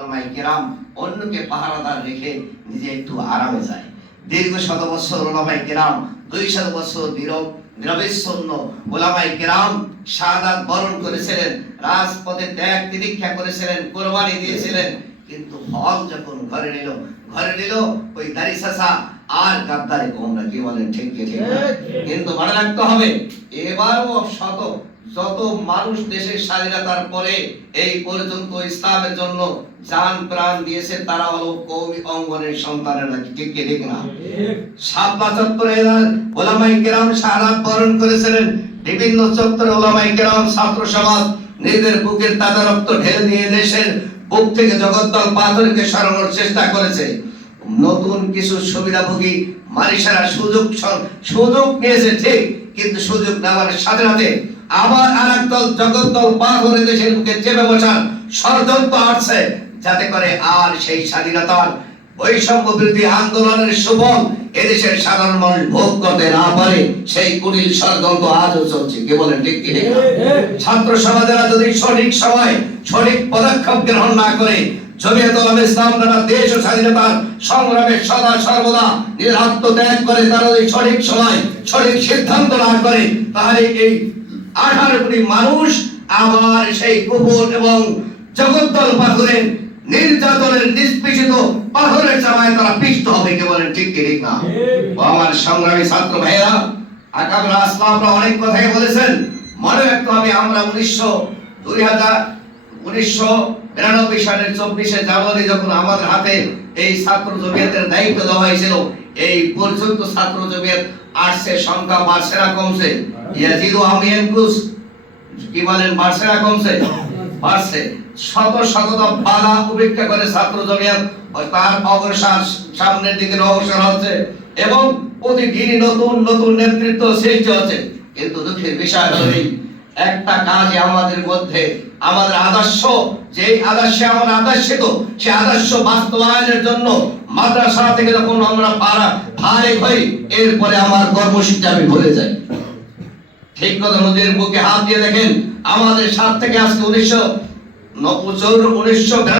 উলামায়ে কেরাম অন্যকে পাহারাদার রেখে নিজে একটু আরামে যায়। দীর্ঘ শত বছর উলামায়ে কেরাম 200 বছর নিরবচ্ছিন্ন উলামায়ে কেরাম শাহাদাত বরণ করেছিলেন, রাজপথে ত্যাগ তিতিক্ষা করেছিলেন, কোরবানি দিয়েছিলেন, কিন্তু ফল যখন ঘরে নিল ওই দাড়ি চাচা আর গাদ্দারে কোমরা। কি বলেন? ঠিক কি ঠিক না? কিন্তু মনে রাখতে হবে, এবারও যত মানুষ দেশের স্বাধীনতার পরে এই পর্যন্ত ইসলামের জন্য জান প্রাণ দিয়েছে তারা হলো কওমি অঙ্গনের সন্তানেরা। ঠিক কি ঠিক না? শাপলা চত্বরে উলামায়ে কেরাম শাহাদাত বরণ করেছিলেন। বিভিন্ন চত্বরে উলামায়ে কেরাম ছাত্র সমাজ নিজেদের বুকের তাজা রক্ত ঢেলে দিয়ে দেশের বুক থেকে জগদ্দল পাথরকে সরানোর চেষ্টা করেছে। নতুন কিছু সুবিধাভোগী মানুষেরা সুযোগ নিয়েছে ঠিক, কিন্তু সুযোগ নেওয়ার সাথে সাথে আবার আরেক দল জগদ্দল পাথরে দেশের বুকে চেপে বসার ষড়যন্ত্র আসছে, যাতে করে আর সেই স্বাধীনতার বৈষম্য বিরোধী আন্দোলনের সুফল এদেশের সাধারণ মানুষ ভোগ করতে না পারে। সেই কুটিল ষড়যন্ত্র আজও চলছে। কে বলেন? ঠিক কি ঠিক না? ছাত্র সমাজেরা যদি সঠিক সময় সঠিক পদক্ষেপ গ্রহণ না করে, জমিয়ত উলামায়ে ইসলাম দ্বারা দেশ ও স্বাধীনতার সংগ্রামে সদা সর্বদা নিজের আত্মত্যাগ করে, তারা যদি সঠিক সময় সঠিক সিদ্ধান্ত না করে, তাহলে এই 18 কোটি মানুষ আবার সেই কুপুর এবং জগদ্দল পাথরের নির্যাতনের নিষ্পেষিত পাথরের চামায় তারা পিষ্ট হবে। কে বলেন? ঠিক কি ঠিক না? আমার সংগ্রামী ছাত্র ভাইয়েরা, আকাবের আসলামরা অনেক কথাই বলেছেন। মনে রাখতে হবে, আমরা 1992 সালের 24শে জানুয়ারি যখন আমাদের হাতে এই ছাত্র জমিয়তের দায়িত্ব দেওয়া হয়েছিল, এই পর্যন্ত ছাত্র জমিয়ত আসছে, সংখ্যা বাড়ছে না কমছে? ইয়াজিদু আম ইয়ানকুস। কি বলেন? বাড়ছে না কমছে? বাড়ছে। শত বাধা উপেক্ষা করে ছাত্র জমিয়ত তার অগ্রসর সামনের দিকে অগ্রসর হচ্ছে এবং প্রতিদিনই নতুন নেতৃত্ব সৃষ্টি হচ্ছে। কিন্তু দুঃখের বিষয় হলো একটা কাজে আমাদের মধ্যে আমাদের আদর্শ, যে আদর্শে আমরা আদর্শিত, সেই আদর্শ বাস্তবায়নের জন্য মাদ্রাসা থেকে যখন আমরা ফারিগ হই, এরপরে আমার কর্মসূচি আমি ভুলে যাই। ঠিক কথা, নদীর বুকে হাত দিয়ে দেখেন, আমাদের সাথ থেকে আজকে 1992